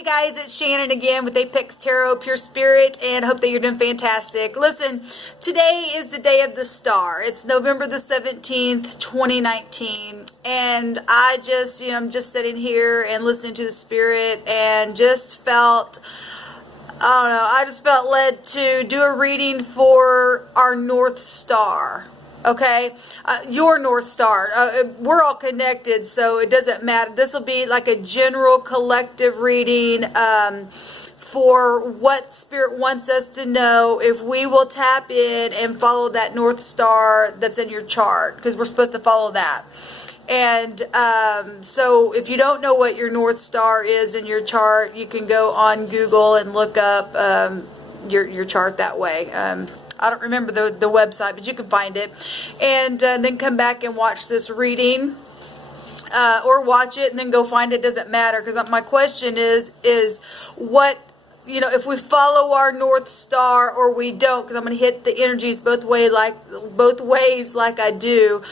Hey guys, it's Shannon again with Apex Tarot Pure Spirit, and hope that you're doing fantastic. Listen, today is the day of the star. It's November the 17th, 2019, and I'm just sitting here and listening to the spirit and just felt, I just felt led to do a reading for our North Star. Okay, your North Star. We're all connected, so it doesn't matter. This will be like a general collective reading for what Spirit wants us to know if we will tap in and follow that North Star that's in your chart, because we're supposed to follow that. And so if you don't know what your North Star is in your chart, you can go on Google and look up your chart that way. I don't remember the website, but you can find it. And then come back and watch this reading. Or watch it and then go find it. Doesn't matter. Because my question is what, if we follow our North Star or we don't, because I'm going to hit the energies both ways like I do.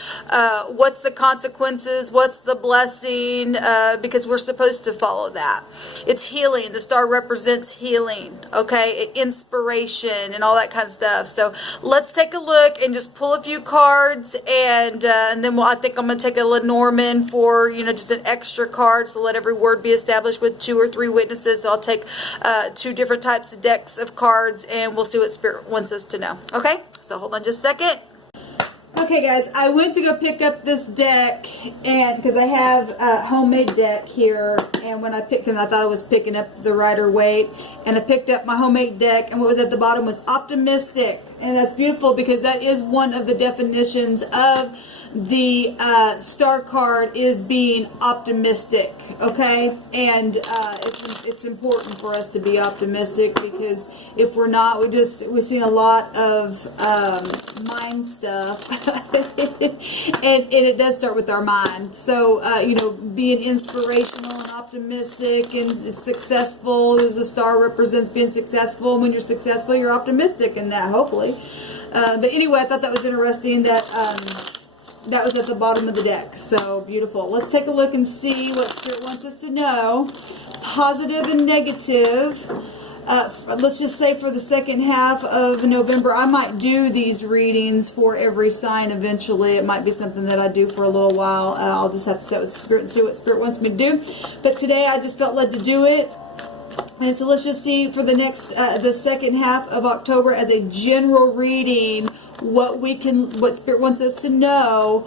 What's the consequences? What's the blessing? Because we're supposed to follow that. It's healing. The star represents healing, okay? Inspiration and all that kind of stuff. So let's take a look and just pull a few cards, and then I think I'm going to take a Lenormand for, just an extra card, so let every word be established with 2 or 3 witnesses. So I'll take 2 different types of decks of cards, and we'll see what Spirit wants us to know. Okay, so hold on just a second. Okay guys, I went to go pick up this deck, and because I have a homemade deck here, and when I picked it, I thought I was picking up the Rider Waite, and I picked up my homemade deck, and what was at the bottom was optimistic. And that's beautiful, because that is one of the definitions of the star card, is being optimistic, okay? And it's important for us to be optimistic, because if we're not, we're seeing a lot of mind stuff, and it does start with our mind. So, being inspirational and optimistic and successful, as the star represents being successful. When you're successful, you're optimistic in that, hopefully. But anyway, I thought that was interesting that that was at the bottom of the deck. So beautiful. Let's take a look and see what Spirit wants us to know. Positive and negative. Let's just say for the second half of November, I might do these readings for every sign eventually. It might be something that I do for a little while. I'll just have to set with Spirit and see what Spirit wants me to do. But today I just felt led to do it. And so let's just see for the next, the second half of October, as a general reading, what Spirit wants us to know,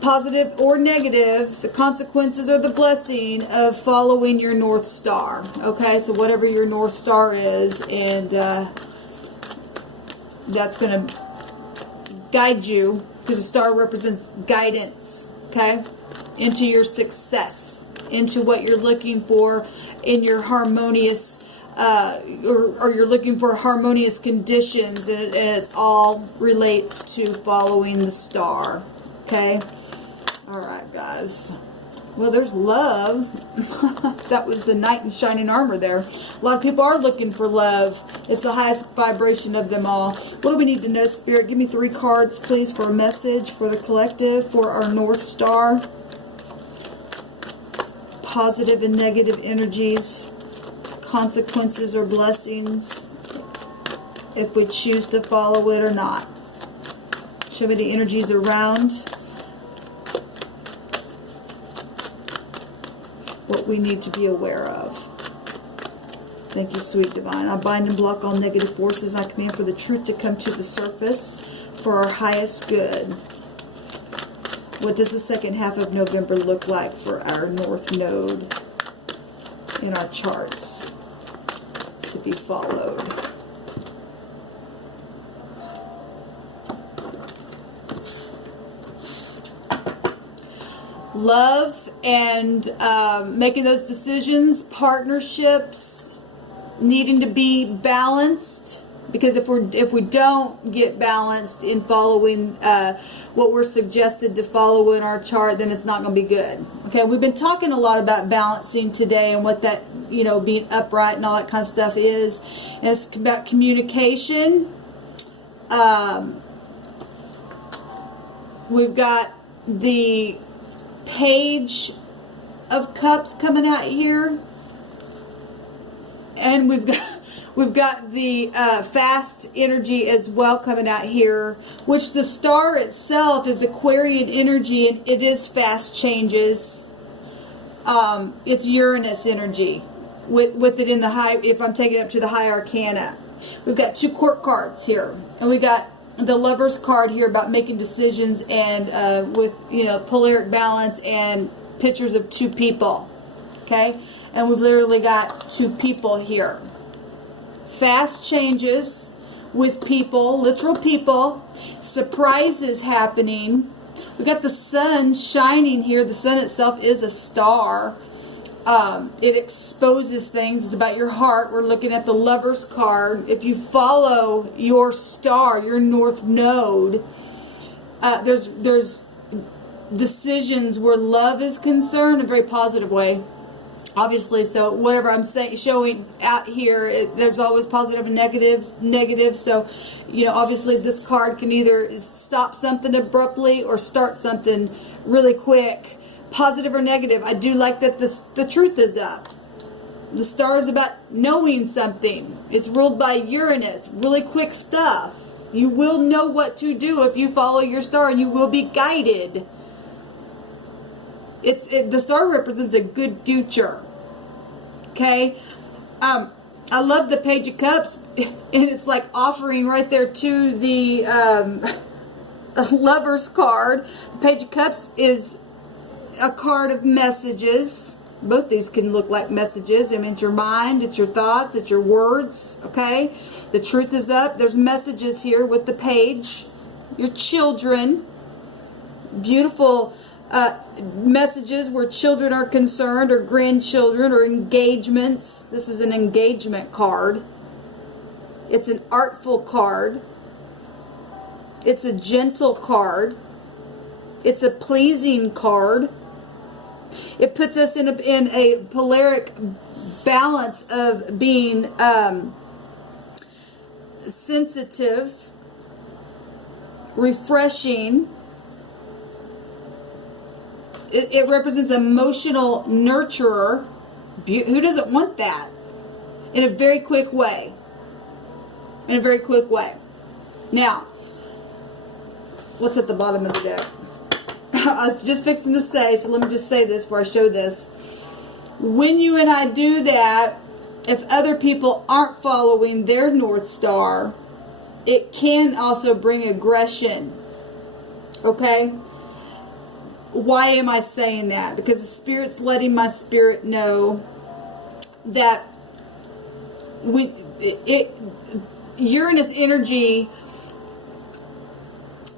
positive or negative, the consequences or the blessing of following your North Star. Okay, so whatever your North Star is, and that's going to guide you, because the star represents guidance, okay, into your success, into what you're looking for in your harmonious, or you're looking for harmonious conditions, and it's all relates to following the star. Okay, all right, guys. Well, there's love. That was the knight in shining armor there. A lot of people are looking for love. It's the highest vibration of them all. What do we need to know, Spirit? Give me 3 cards, please, for a message for the collective, for our North Star. Positive and negative energies, consequences or blessings, if we choose to follow it or not. Show me the energies around what we need to be aware of. Thank you, sweet divine. I bind and block all negative forces. I command for the truth to come to the surface for our highest good. What does the second half of November look like for our North Node in our charts to be followed? Love and making those decisions, partnerships, needing to be balanced. Because if we don't get balanced in following what we're suggested to follow in our chart, then it's not going to be good. Okay, we've been talking a lot about balancing today, and what that, being upright and all that kind of stuff is. And it's about communication. We've got the Page of Cups coming out here. And we've got the fast energy as well coming out here, which the star itself is Aquarian energy, and it is fast changes. It's Uranus energy with it in the high, if I'm taking it up to the high arcana. We've got 2 court cards here, and we got the Lover's card here about making decisions, and with, you know, polaric balance and pictures of 2 people. Okay, and we've literally got 2 people here. Fast changes with people, literal people, surprises happening. We got the sun shining here. The sun itself is a star. It exposes things. It's about your heart. We're looking at the Lover's card. If you follow your star, your north node, there's decisions where love is concerned in a very positive way. Obviously, so whatever I'm saying, showing out here, there's always positive and negative. So, you know, obviously this card can either stop something abruptly or start something really quick, positive or negative. I do like that the truth is up. The star is about knowing something. It's ruled by Uranus. Really quick stuff. You will know what to do if you follow your star, and you will be guided. The star represents a good future. Okay, I love the Page of Cups, and it's like offering right there to the Lover's card. The Page of Cups is a card of messages. Both these can look like messages. I mean, it's your mind, it's your thoughts, it's your words. Okay, the truth is up. There's messages here with the page. Your children, beautiful. Messages where children are concerned, or grandchildren, or engagements. This is an engagement card. It's an artful card. It's a gentle card. It's a pleasing card. It puts us in a polaric balance of being sensitive, refreshing. It represents emotional nurturer. Who doesn't want that? In a very quick way. In a very quick way. Now, what's at the bottom of the deck? I was just fixing to say, so let me just say this before I show this. When you and I do that, if other people aren't following their North Star, it can also bring aggression. Okay? Why am I saying that? Because the Spirit's letting my spirit know that Uranus energy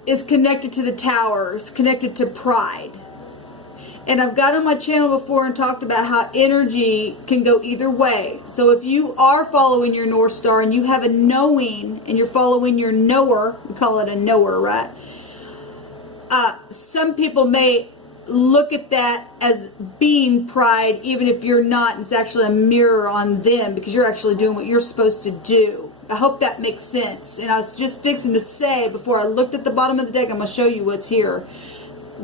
is connected to the Tower. It's connected to pride. And I've got on my channel before and talked about how energy can go either way. So if you are following your North Star and you have a knowing and you're following your knower, we call it a knower, right? Some people may look at that as being pride, even if you're not. It's actually a mirror on them because you're actually doing what you're supposed to do. I hope that makes sense. And I was just fixing to say, before I looked at the bottom of the deck, I'm going to show you what's here.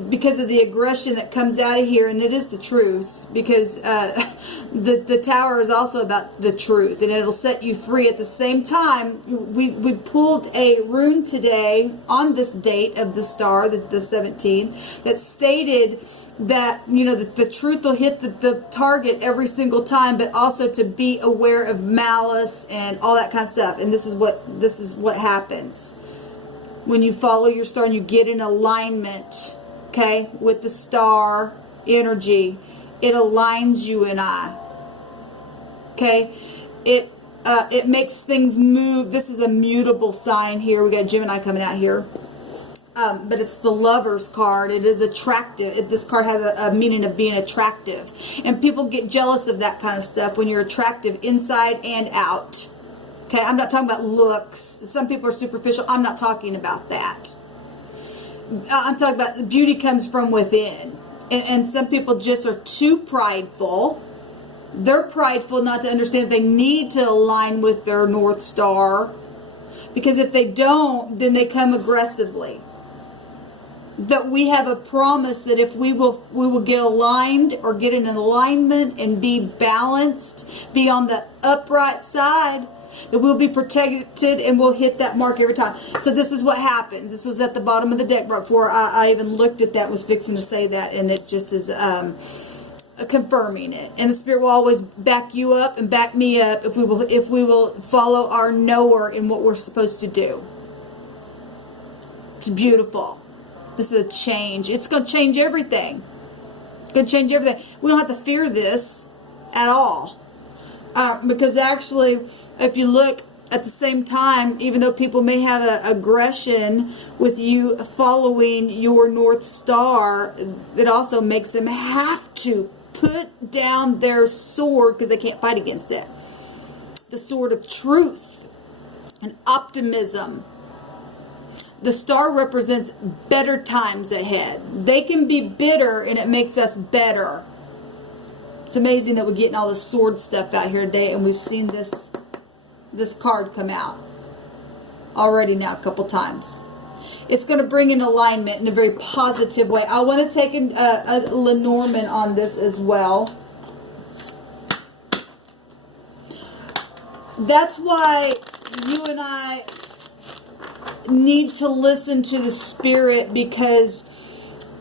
Because of the aggression that comes out of here, and it is the truth, because the Tower is also about the truth, and it'll set you free. At the same time, we pulled a rune today on this date of the star, the 17th, that stated that, you know, the truth will hit the target every single time, but also to be aware of malice and all that kind of stuff. And this is what happens when you follow your star and you get in alignment. Okay, with the star energy, it aligns you and I. Okay, it makes things move. This is a mutable sign here. We got Gemini coming out here, but it's the Lover's card. It is attractive. This card has a meaning of being attractive, and people get jealous of that kind of stuff when you're attractive inside and out. Okay, I'm not talking about looks. Some people are superficial. I'm not talking about that. I'm talking about the beauty comes from within. And some people just are too prideful. They're prideful not to understand they need to align with their North Star. Because if they don't, then they come aggressively. But we have a promise that if we will get aligned or get in an alignment and be balanced, be on the upright side, that we'll be protected and we'll hit that mark every time. So this is what happens. This was at the bottom of the deck right before I even looked at that, was fixing to say that, and it just is confirming it. And the Spirit will always back you up and back me up if we will follow our knower in what we're supposed to do. It's beautiful. This is a change. It's going to change everything. It's going to change everything. We don't have to fear this at all. Because actually, if you look at the same time, even though people may have an aggression with you following your North Star, it also makes them have to put down their sword because they can't fight against it. The sword of truth and optimism. The star represents better times ahead. They can be bitter and it makes us better. It's amazing that we're getting all this sword stuff out here today, and we've seen this card come out already now a couple times. It's going to bring in alignment in a very positive way. I want to take a Lenormand on this as well. That's why you and I need to listen to the Spirit, because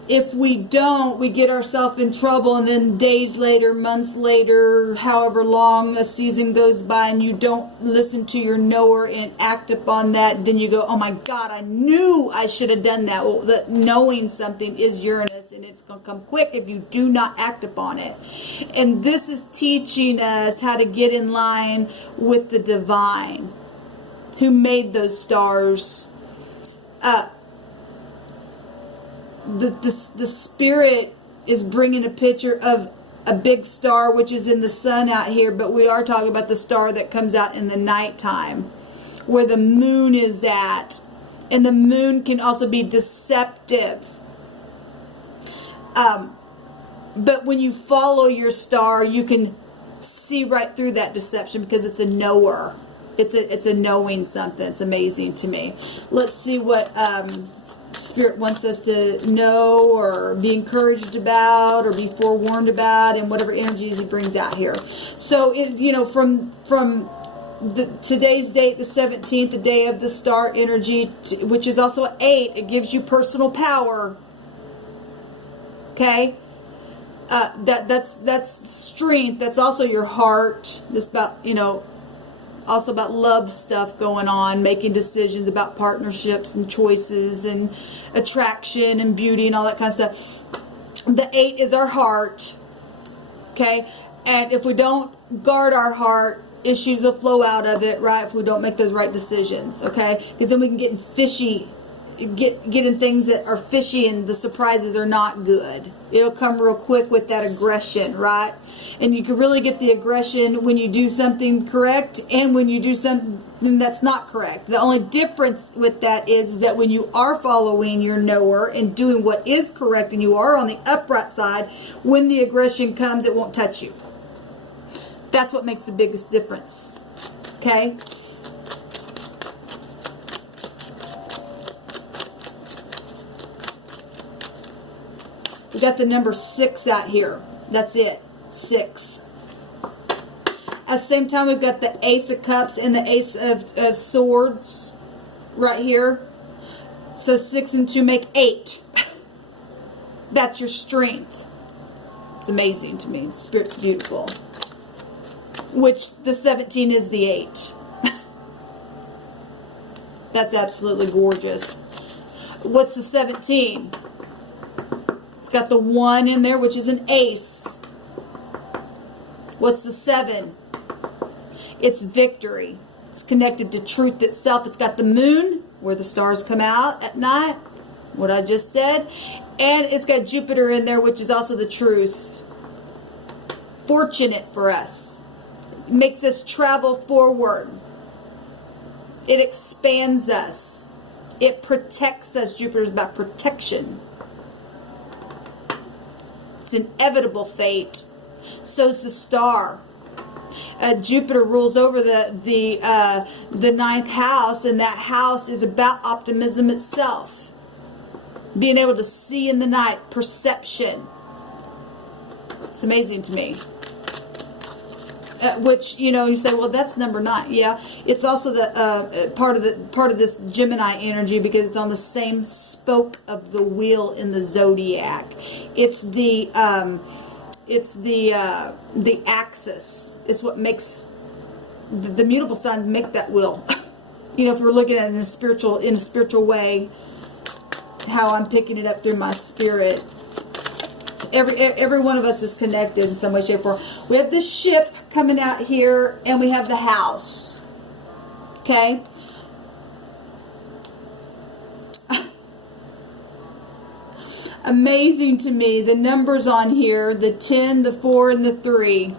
if we don't, we get ourselves in trouble, and then days later, months later, however long a season goes by, and you don't listen to your knower and act upon that, then you go, oh my God, I knew I should have done that. Well, that knowing something is Uranus, and it's going to come quick if you do not act upon it. And this is teaching us how to get in line with the divine, who made those stars. The Spirit is bringing a picture of a big star, which is in the sun out here, but we are talking about the star that comes out in the nighttime, where the moon is at. And the moon can also be deceptive. But when you follow your star, you can see right through that deception, because it's a knower. It's a knowing something. It's amazing to me. Let's see what Spirit wants us to know or be encouraged about or be forewarned about, and whatever energies He brings out here. So, from today's date, the 17th, the day of the star energy, which is also an 8, it gives you personal power. Okay? That's strength. That's also your heart. This about, also about love stuff going on, making decisions about partnerships and choices and attraction and beauty and all that kind of stuff. The 8 is our heart. Okay? And if we don't guard our heart, issues will flow out of it, right? If we don't make those right decisions. Okay? Because then we can get in fishy, get in things that are fishy, and the surprises are not good. It'll come real quick with that aggression, right? And you can really get the aggression when you do something correct and when you do something that's not correct. The only difference with that is that when you are following your knower and doing what is correct and you are on the upright side, when the aggression comes, it won't touch you. That's what makes the biggest difference. Okay? We got the number 6 out here. That's it. 6. At the same time, we've got the Ace of Cups and the Ace of Swords right here. So 6 and 2 make 8. That's your strength. It's amazing to me. The Spirit's beautiful. Which the 17 is the 8. That's absolutely gorgeous. What's the 17? It's got the 1 in there, which is an ace. What's the 7? It's victory. It's connected to truth itself. It's got the moon, where the stars come out at night, what I just said. And it's got Jupiter in there, which is also the truth. Fortunate for us. It makes us travel forward. It expands us. It protects us. Jupiter is about protection. It's inevitable fate. So's the star. Jupiter rules over the ninth house, and that house is about optimism itself. being able to see in the night, perception. It's amazing to me. Which, you know, you say, well, that's number 9. Yeah, it's also the part of this Gemini energy, because it's on the same spoke of the wheel in the zodiac. It's the axis. It's what makes the mutable signs make that wheel. You know, if we're looking at it in a spiritual way, how I'm picking it up through my spirit. Every one of us is connected in some way, shape, or form. We have the ship coming out here, and we have the house. Okay? Amazing to me, the numbers on here, the 10, the 4, and the 3.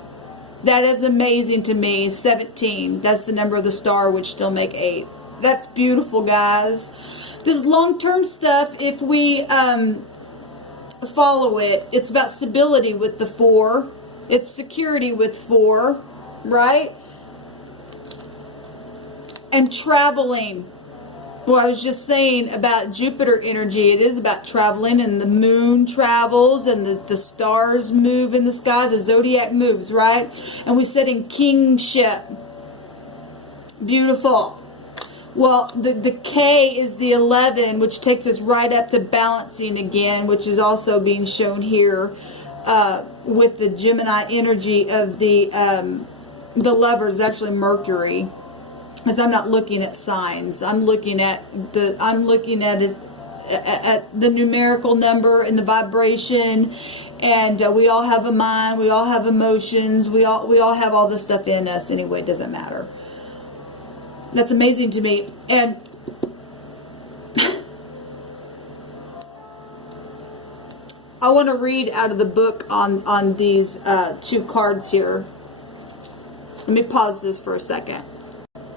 That is amazing to me. 17. That's the number of the star, which still make 8. That's beautiful, guys. This long-term stuff, if we follow it, it's about stability with the 4. It's security with 4, right? And traveling. Well, I was just saying about Jupiter energy. It is about traveling, and the moon travels, and the stars move in the sky. The zodiac moves, right? And we said in kingship. Beautiful. Well, the K is the 11, which takes us right up to balancing again, which is also being shown here with the Gemini energy of the lovers, actually Mercury. Because I'm not looking at signs. I'm looking at it at the numerical number and the vibration. And we all have a mind. We all have emotions. We all have all this stuff in us anyway. It doesn't matter. That's amazing to me. And I want to read out of the book on these 2 cards here. Let me pause this for a second.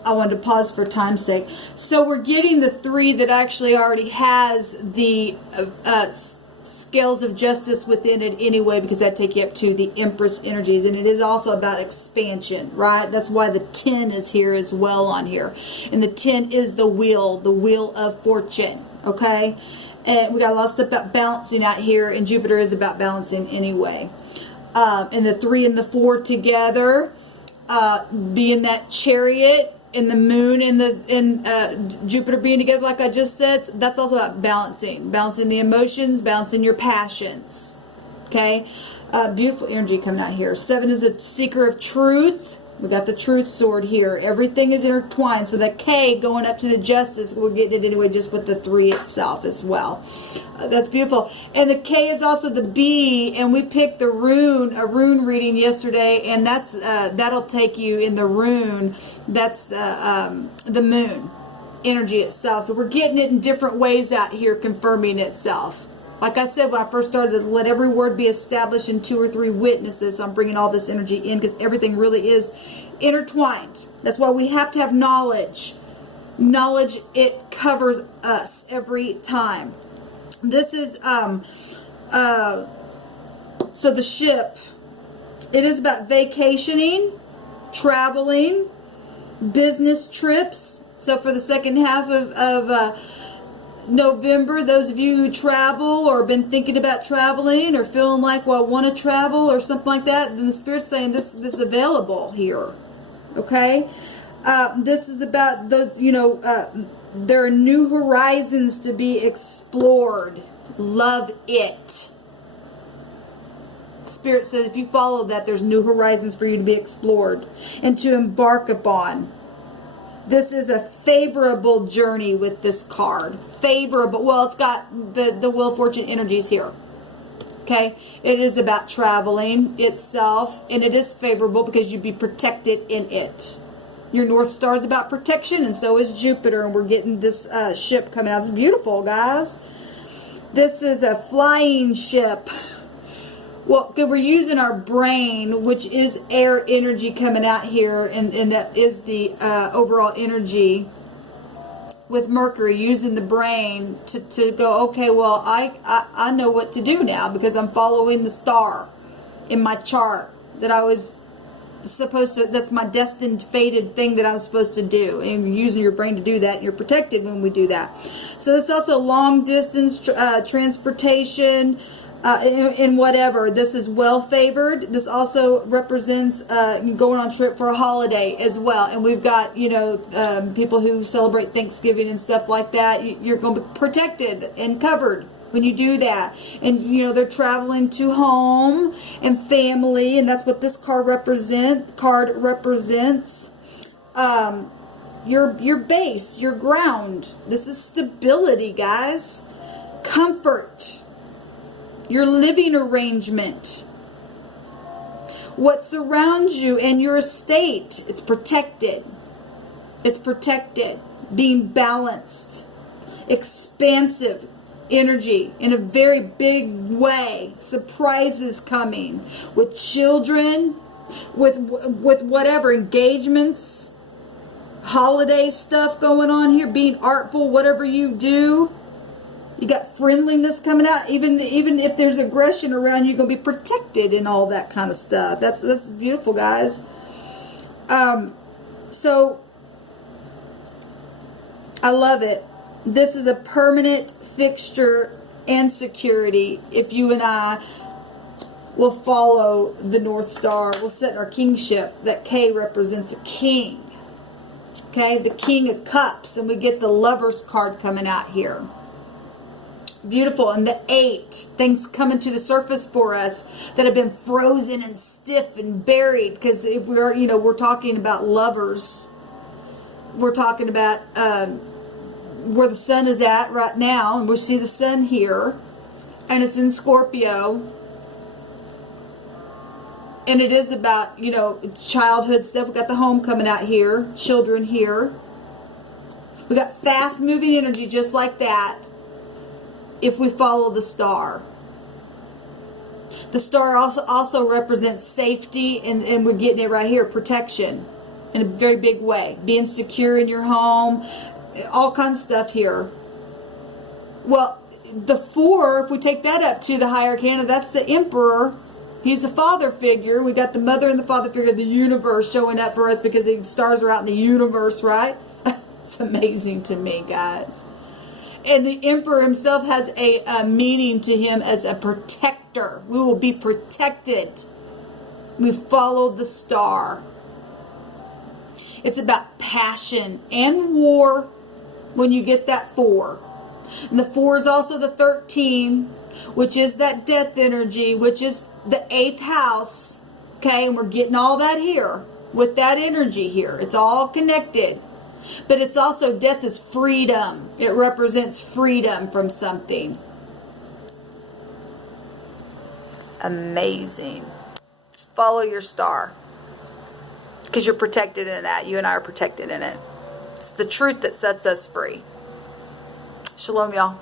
I wanted to pause for time's sake. So we're getting the 3 that actually already has the scales of justice within it anyway, because that take you up to the Empress energies, and it is also about expansion, right? That's why the 10 is here as well on here, and the 10 is the wheel of fortune. Okay, and we got a lot of stuff about balancing out here, and Jupiter is about balancing anyway. And the 3 and the 4 together, being that chariot. And the moon and Jupiter being together, like I just said, that's also about balancing the emotions, balancing your passions. Okay, beautiful energy coming out here. 7 is a seeker of truth. We got the truth sword here. Everything is intertwined. So the K going up to the justice, we'll get it anyway, just with the 3 itself as well. That's beautiful. And the K is also the B, and we picked a rune reading yesterday, and that's that'll take you in the rune. That's the moon energy itself. So we're getting it in different ways out here, confirming itself. Like I said when I first started, let every word be established in 2 or 3 witnesses. So I'm bringing all this energy in because everything really is intertwined. That's why we have to have knowledge. Knowledge, it covers us every time. This is, so the ship, it is about vacationing, traveling, business trips. So for the second half of November, those of you who travel or been thinking about traveling or feeling like, well, I want to travel or something like that, then the Spirit's saying this is available here. Okay? This is about there are new horizons to be explored. Love it. Spirit says if you follow that, there's new horizons for you to be explored and to embark upon. This is a favorable journey with this card. Favorable. Well, it's got the Wheel of Fortune energies here. Okay? It is about traveling itself, and it is favorable because you'd be protected in it. Your North Star is about protection, and so is Jupiter, and we're getting this ship coming out. It's beautiful, guys. This is a flying ship. Well, we're using our brain, which is air energy coming out here, and that is the overall energy with Mercury, using the brain to go, okay, well, I know what to do now because I'm following the star in my chart that I was supposed to, that's my destined, fated thing that I'm supposed to do. And you're using your brain to do that. And you're protected when we do that. So it's also long distance transportation in whatever. This is well favored. This also represents going on trip for a holiday as well. And we've got, you know, people who celebrate Thanksgiving and stuff like that. You're going to be protected and covered when you do that. And, you know, they're traveling to home and family, and that's what this card represents. Your base, your ground. This is stability, guys. Comfort. Your living arrangement. What surrounds you and your estate. It's protected. It's protected. Being balanced. Expansive energy in a very big way. Surprises coming with children, with whatever, engagements, holiday stuff going on here, being artful, whatever you do. You got friendliness coming out. Even if there's aggression around, you're going to be protected and all that kind of stuff. That's beautiful, guys. So I love it. This is a permanent fixture and security if you and I will follow the North Star. We'll set our kingship. That K represents a king. Okay, the King of Cups. And we get the Lover's card coming out here. Beautiful. And the 8, things coming to the surface for us that have been frozen and stiff and buried. Because if we're, you know, we're talking about lovers. We're talking about where the sun is at right now, and we see the sun here, and it's in Scorpio, and it is about, you know, childhood stuff. We got the home coming out here, children here. We got fast moving energy just like that if we follow the star. The star also represents safety, and we're getting it right here, protection in a very big way, being secure in your home. All kinds of stuff here. Well, the 4, if we take that up to the higher arcana, that's the Emperor. He's a father figure. We got the mother and the father figure of the universe showing up for us because the stars are out in the universe, right? It's amazing to me, guys. And the Emperor himself has a meaning to him as a protector. We will be protected. We followed the star. It's about passion and war when you get that 4. And the 4 is also the 13, which is that death energy, which is the 8th house. Okay, and we're getting all that here with that energy here. It's all connected. But it's also, death is freedom. It represents freedom from something. Amazing. Follow your star. Because you're protected in that. You and I are protected in it. It's the truth that sets us free. Shalom, y'all.